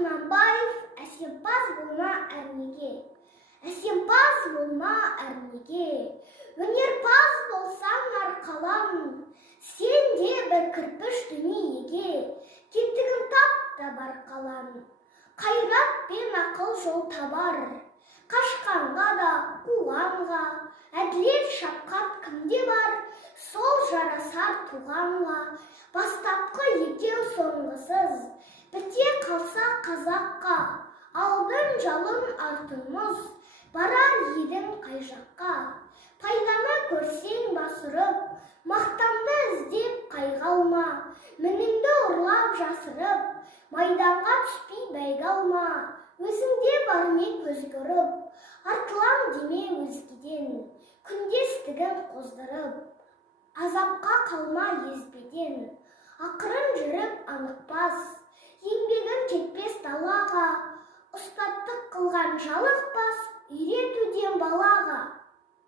Құнанбаев, әсемпаз болма әрнеге. Әсемпаз болма әрнеге. Өнерпаз болсаң арқалан, сен де бір кірпіш дүниеге. Кетігін тап та бар қалан. Қайрат пен ақыл жол табар. Қашқанға да қуғанға, әділет шапқат кімде бар, сол жарасар туғанға. Бастапқы екеу соңғысыз, біте қалса қазаққа, алдын жалын артын мұз, барар едің қай жаққа. Пайданы көрсең бас ұрып, мақтанды іздеп қайғалма, мініңді ұрлап жасырып, майданға түспей бәйгі алма. Өзіңде барме көз көріп, артылам деме өзгеден, күндестігін қоздырып, азапқа қалма езбеден. Ақырын жүріп анықпас, еңбегін кетпес далаға, ұстаттық қылған жалықпас, үйре